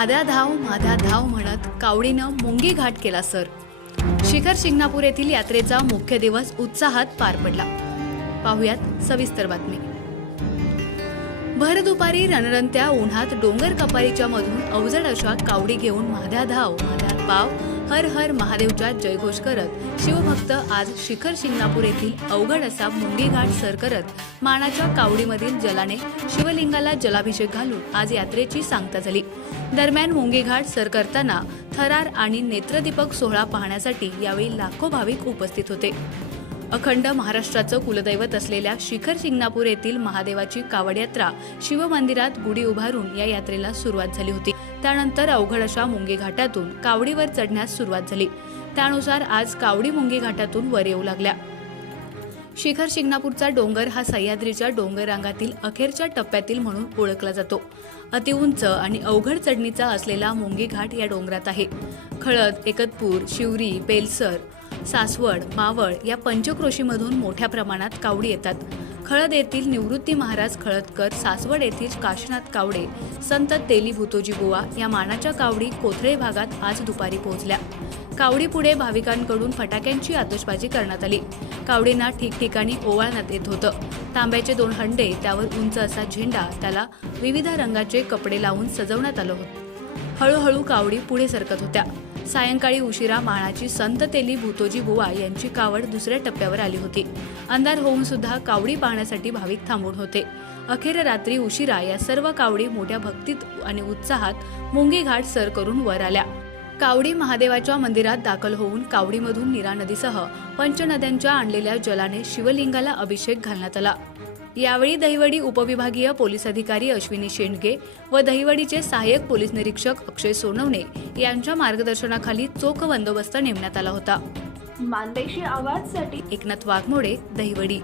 म्हाद्या धाव माध्या धाव म्हणत कावडीनं मुंगी घाट केला सर. शिखर शिंगणापूर येथील यात्रेचा मुख्य दिवस उत्साहात पार पडला. पाहुयात सविस्तर बातमी. भर दुपारी रणरणत्या उन्हात डोंगर कपारीच्या मधून अवजड अशा कावडी घेऊन माध्या धाव म्हाद्यात पाव हर हर महादेवच्या जयघोष करत. शिवभक्त आज शिखर शिंगणापूर येथील अवघड असा मुंगी घाट सर करत मानाच्या कावडीमधील जलाने शिवलिंगाला जलाभिषेक घालून आज यात्रेची सांगता झाली. दरम्यान मुंगी घाट सर करताना थरार आणि नेत्रदीपक सोहळा पाहण्यासाठी यावेळी लाखो भाविक उपस्थित होते. अखंड महाराष्ट्राचं कुलदैवत असलेल्या शिखर शिंगणापूर येथील महादेवाची कावड यात्रा शिवमंदिरात गुढी उभारून या यात्रेला सुरुवात झाली होती. त्यानंतर अवघड अशा मुंगी घाटातून कावडीवर चढण्यास सुरुवात झाली. त्यानुसार आज कावडी मुंगी घाटातून वर येऊ लागल्या. शिखर शिंगणापूरचा डोंगर हा सह्याद्रीच्या डोंगर रांगातील अखेरच्या टप्प्यातील म्हणून ओळखला जातो. अतिउंच आणि अवघड चढणीचा असलेला मुंगी घाट या डोंगरात आहे. खळद एकतपूर शिवरी बेलसर सासवड मावळ या पंचक्रोशीमधून मोठ्या प्रमाणात कावडी येतात. खळद येथील निवृत्ती महाराज खळदकर सासवड येथील काशीनाथ कावडे संत तेली भूतोजी बुवा या मानाच्या कावडी कोथळे भागात आज दुपारी पोहोचल्या. कावडी पुढे भाविकांकडून फटाक्यांची आतषबाजी करण्यात आली. कावडींना ठिकठिकाणी ओवाळण्यात येत होतं. तांब्याचे दोन हंडे त्यावर उंच असा झेंडा त्याला विविध रंगाचे कपडे लावून सजवण्यात आलं होतं. हळूहळू कावडी पुढे सरकत होत्या. सायंकाळी उशिरा माळाची संत तेली भूतोजी बुवा यांची कावड दुसऱ्या टप्प्यावर आली होती. अंधार होऊन सुद्धा कावडी पाहण्यासाठी भाविक थांबून होते. अखेर रात्री उशिरा या सर्व कावडी मोठ्या भक्तीत आणि उत्साहात मुंगी घाट सर करून वर आल्या. कावडी महादेवाच्या मंदिरात दाखल होऊन कावडीमधून नीरा नदीसह पंचनद्यांच्या आणलेल्या जलाने शिवलिंगाला अभिषेक घालण्यात आला. यावेळी दहिवडी उपविभागीय पोलीस अधिकारी अश्विनी शेंडगे व दहिवडीचे सहाय्यक पोलीस निरीक्षक अक्षय सोनवणे यांच्या मार्गदर्शनाखाली चोख बंदोबस्त नेमण्यात आला होता. मानदेशी आवाजसाठी एकनाथ वाघमोडे दहिवडी.